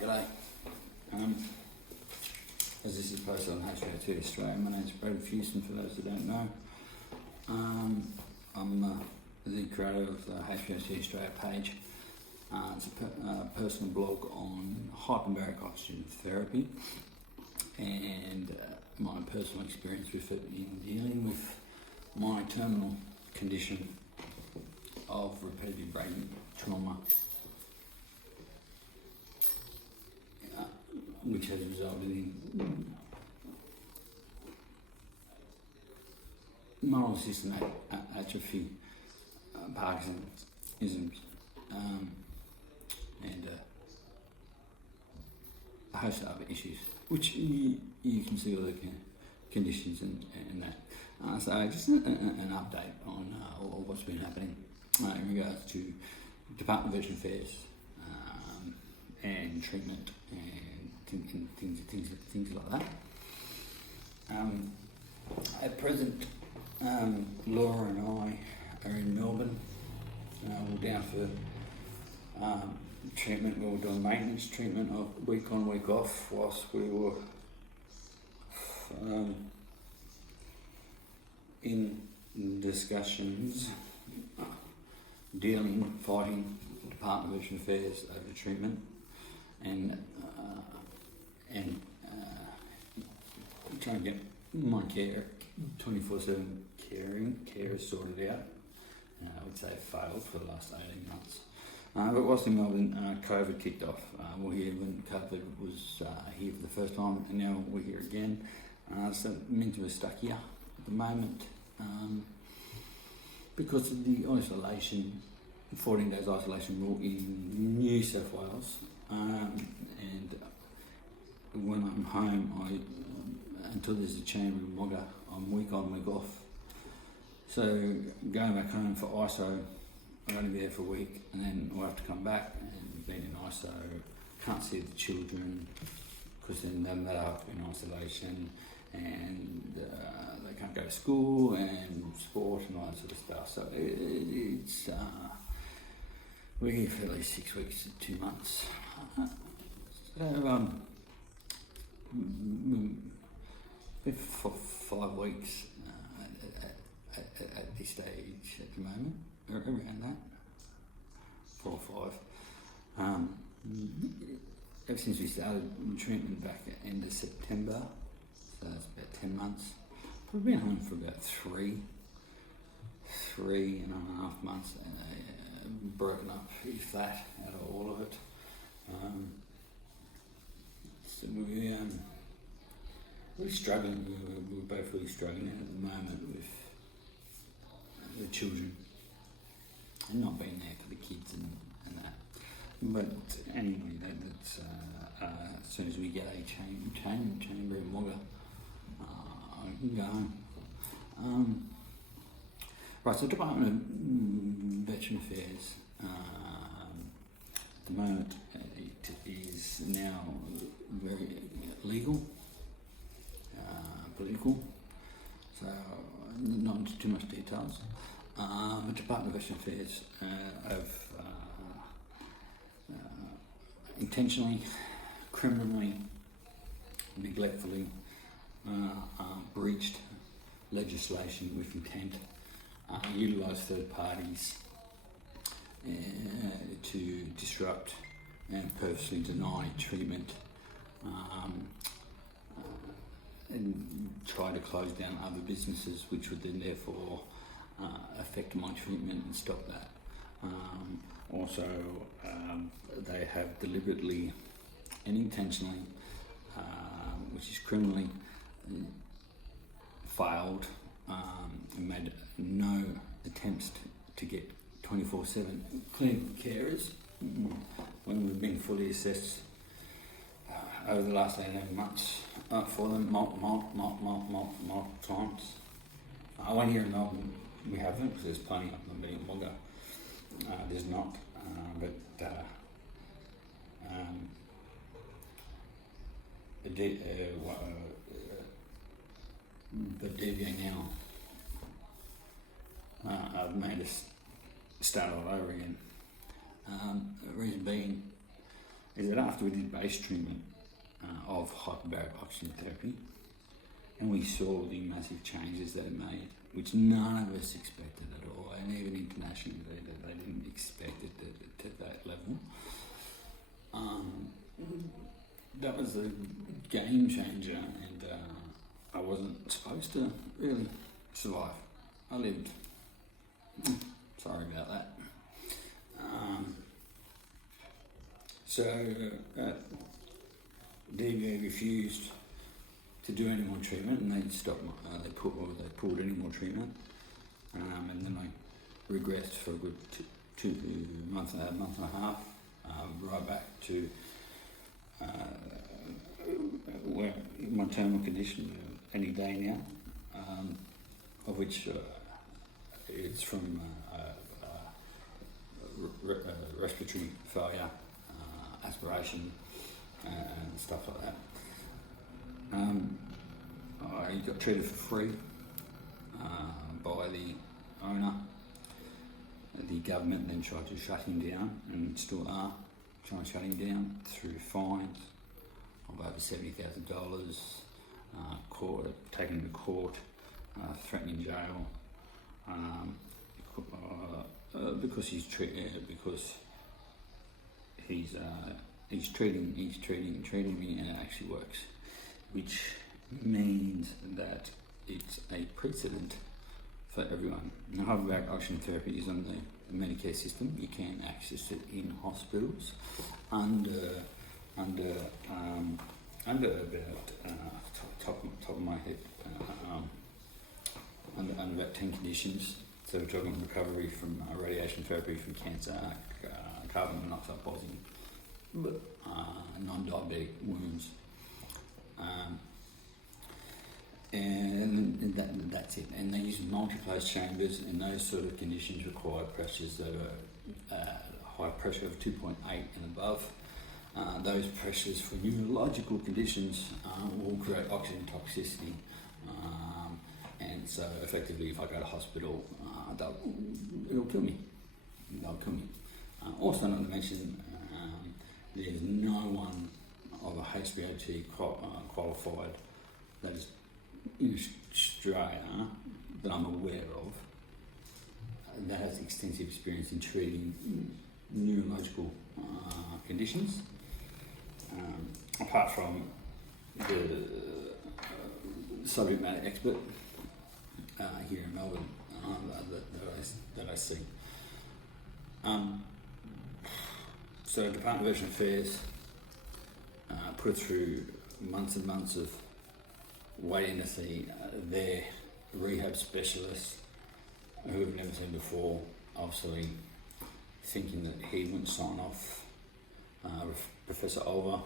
G'day. As this is posted on HBOT Australia, my name's Brad Houston, for those that don't know. I'm the creator of the HBOT Australia page. It's a personal blog on hyperbaric oxygen therapy and my personal experience with it in dealing with my terminal condition of repetitive brain trauma, which has resulted in motor system atrophy, Parkinsonism, and a host of other issues, which you can see all the conditions and that. So just an update on what's been happening in regards to Department of Veteran Affairs and treatment and things like that. At present, Laura and I are in Melbourne. We're down for treatment. We were doing maintenance treatment of week on, week off, whilst we were in discussions, fighting Department of Veteran Affairs over treatment and trying to get my care 24/7 care sorted out. I would say failed for the last 18 months. But whilst in Melbourne, COVID kicked off. We're here when COVID was here for the first time, and now we're here again. So it means we're stuck here at the moment because of the 14 days isolation rule in New South Wales. And when I'm home, until there's a chamber in Wagga, I'm week on, week off. So going back home for ISO, I'm only be there for a week, and then we'll have to come back and being in ISO, can't see the children because then they're up in isolation, and they can't go to school and sport and all that sort of stuff. So it's we're here for at least 6 weeks to 2 months. So for 5 weeks at this stage at the moment, around that, 4 or 5. Ever since we started treatment back at the end of September, so it's about 10 months. Probably been home for about 3.5 months, broken up, if that, out of all of it. So we're struggling. We're both really struggling at the moment with the children and not being there for the kids and that. But anyway, that's as soon as we get a chamber in Wagga, I can go home. Right, so Department of Veteran Affairs, at the moment, it is now very legal, political, so not into too much details. The Department of Veteran Affairs have intentionally, criminally, neglectfully breached legislation with intent, utilised third parties to disrupt and purposely deny treatment, and try to close down other businesses, which would then therefore affect my treatment and stop that. Also, they have deliberately and intentionally, which is criminally, failed and made no attempts to get 24/7 clinical carers when we've been fully assessed over the last 18 months for them multiple times. One here in Melbourne we haven't, because there's plenty of them, but in Wagga there's not. But DVA now have made us start all over again. The reason being, is that after we did base treatment of hyperbaric oxygen therapy, and we saw the massive changes that it made, which none of us expected at all, and even internationally they didn't expect it to that level. That was a game changer, and I wasn't supposed to really survive. I lived. Sorry about that. So DVA refused to do any more treatment, and they stopped. They pulled any more treatment, and then I regressed for a good two month and a half, right back to where my terminal condition any day now, of which it's from respiratory failure, aspiration, and stuff like that. I got treated for free by the owner. The government then tried to shut him down, and still are trying to shut him down through fines of over $70,000, court, taking him to court, threatening jail, because he's treating me, and it actually works, which means that it's a precedent for everyone. Now, hyperbaric oxygen therapy is on the Medicare system. You can access it in hospitals under about top of my head, under about 10 conditions. So we're talking recovery from radiation therapy from cancer, carbon monoxide poisoning, non-diabetic wounds, and that's it. And they use multi-closed chambers, and those sort of conditions require pressures that are high pressure of 2.8 and above. Those pressures for neurological conditions will create oxygen toxicity, and so effectively, if I go to hospital, it'll kill me. They'll kill me. Also, not to mention, there's no one of a HBOT qualified that is in Australia that I'm aware of that has extensive experience in treating neurological conditions, apart from the subject matter expert here in Melbourne that I see. So Department of Veteran Affairs put through months and months of waiting to see their rehab specialists who we've never seen before, obviously thinking that he wouldn't sign off. Professor Olver,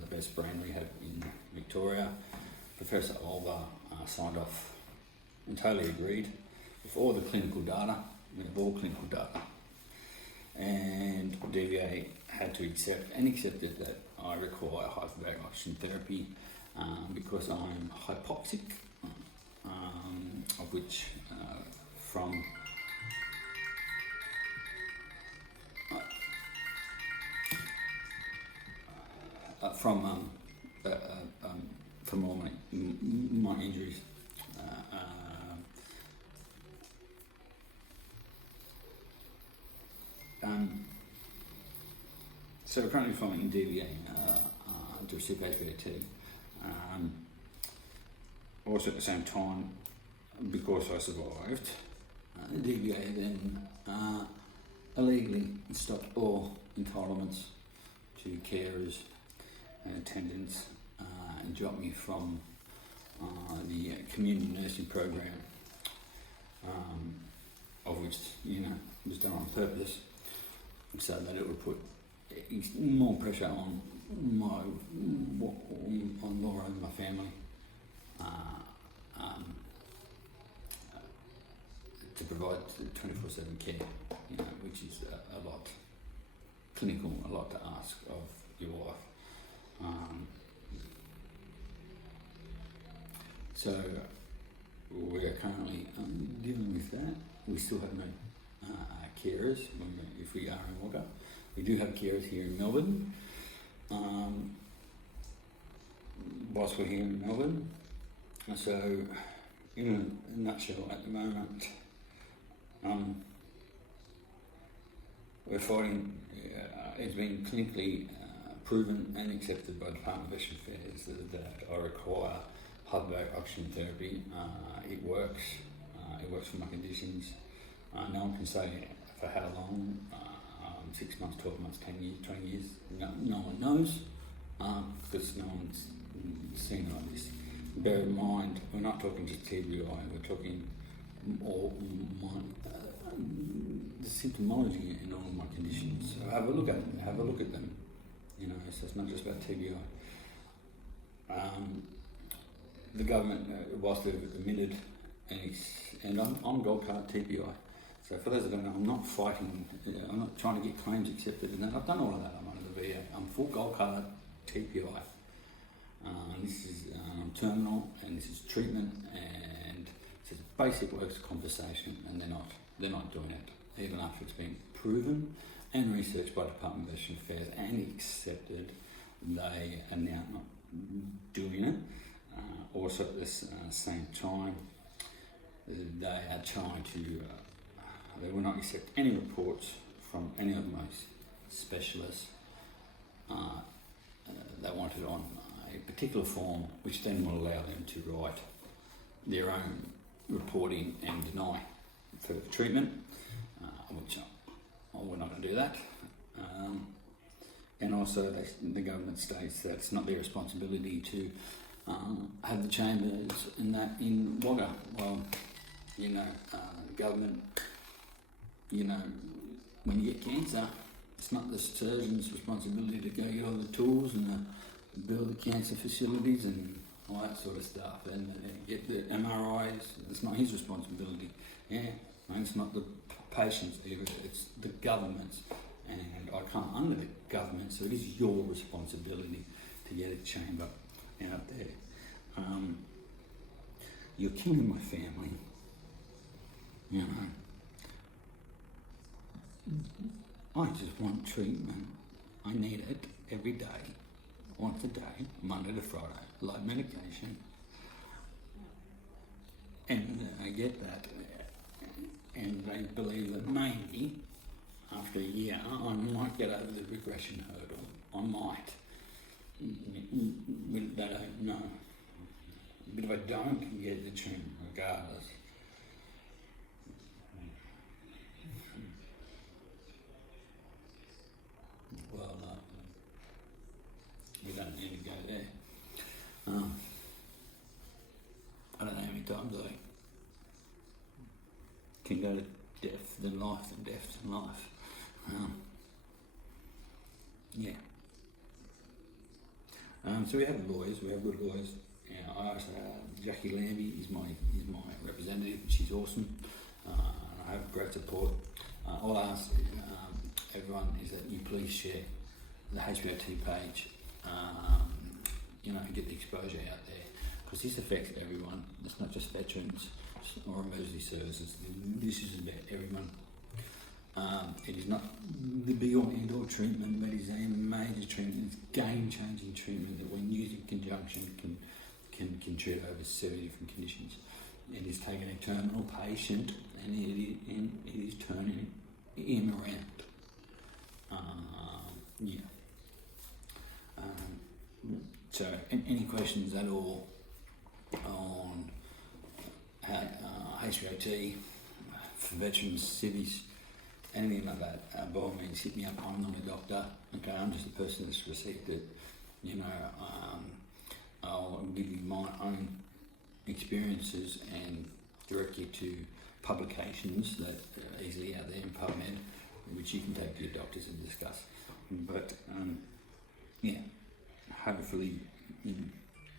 the best brain rehab in Victoria, Professor Olver signed off and totally agreed with all the clinical data. We have all clinical data. And DVA had to accepted that I require hyperbaric oxygen therapy because I'm hypoxic, of which from all my injuries. So currently following DVA to receive HBOT. Also at the same time, because I survived, DVA then illegally stopped all entitlements to carers and attendants and dropped me from the community nursing program, of which was done on purpose, so that it would put more pressure on Laura and my family to provide 24/7 care, which is a lot clinical, a lot to ask of your wife. So we're currently dealing with that. We still have no carers if we are in Walker. We do have carers here in Melbourne, whilst we're here in Melbourne. So, in a nutshell, at the moment, we're fighting. It's been clinically proven and accepted by the Department of Veterans Affairs that I require hyperbaric oxygen therapy. It works. It works for my conditions. No one can say for how long. 6 months, 12 months, 10 years, 20 years. No one knows because no one's seen like this. Bear in mind, we're not talking just TBI. We're talking all the symptomology in all of my conditions. So have a look at them. You know, so it's not just about TBI. The government, whilst they've admitted, and I'm gold card TBI. So for those that don't know, I'm not fighting. I'm not trying to get claims accepted, and I've done all of that. I'm under the VA. I'm full gold card TBI. This is terminal, and this is treatment, and this is basic works compensation, and they're not doing it, even after it's been proven and researched by the Department of Veterans Affairs and accepted. They are now not doing it. Also at the same time, they are trying to. They will not accept any reports from any of my specialists. They want it on a particular form, which then will allow them to write their own reporting and deny further treatment, which we're not going to do that. And also the government states that it's not their responsibility to have the chambers and that in Wagga. Well, you know, government, you know, when you get cancer, it's not the surgeon's responsibility to go get all the tools and build the cancer facilities and all that sort of stuff and get the MRIs. It's not his responsibility. Yeah, and it's not the patient's either. It's the government's, and I come under the government, so it is your responsibility to get a chamber out there. You're killing my family. You know, I just want treatment. I need it every day, once a day, Monday to Friday, like medication. And I get that, and they believe that maybe after a year I might get over the regression hurdle. I might. But they don't know. But if I don't get the treatment regardless, well, we don't need to go there. I don't know how many times I can go to death than life and death than life. Yeah. So we have lawyers, we have good lawyers. I also have Jackie Lambie is my representative. She's awesome. I have great support. All I ask everyone is that you please share the HBOT page. You know, get the exposure out there because this affects everyone. It's not just veterans or emergency services. This is about everyone. It is not the be-all end-all treatment, but it is a major treatment. It's game-changing treatment that when used in conjunction can treat over 70 different conditions. It is taking a terminal patient and it is turning him around. Yeah. So, any questions at all on HBOT for veterans, cities, anything like that, by all means hit me up. I'm not a doctor, okay, I'm just a person that's received it. You know, I'll give you my own experiences and direct you to publications that are easily out there in PubMed, which you can take to your doctors and discuss. But yeah, hopefully in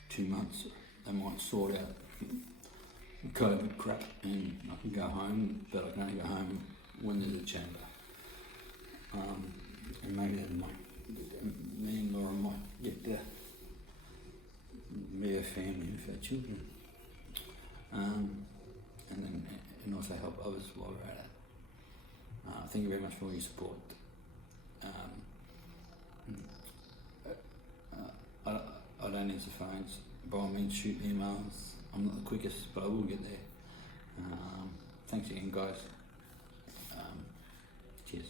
2 months they might sort out COVID crap and I can go home, but I can only go home when there's a chamber. And maybe me and Laura might get to be a family and for children. And also help others while we're at it. Thank you very much for all your support. answer phones. By all means, shoot emails. I'm not the quickest, but I will get there. Thanks again, guys. Cheers.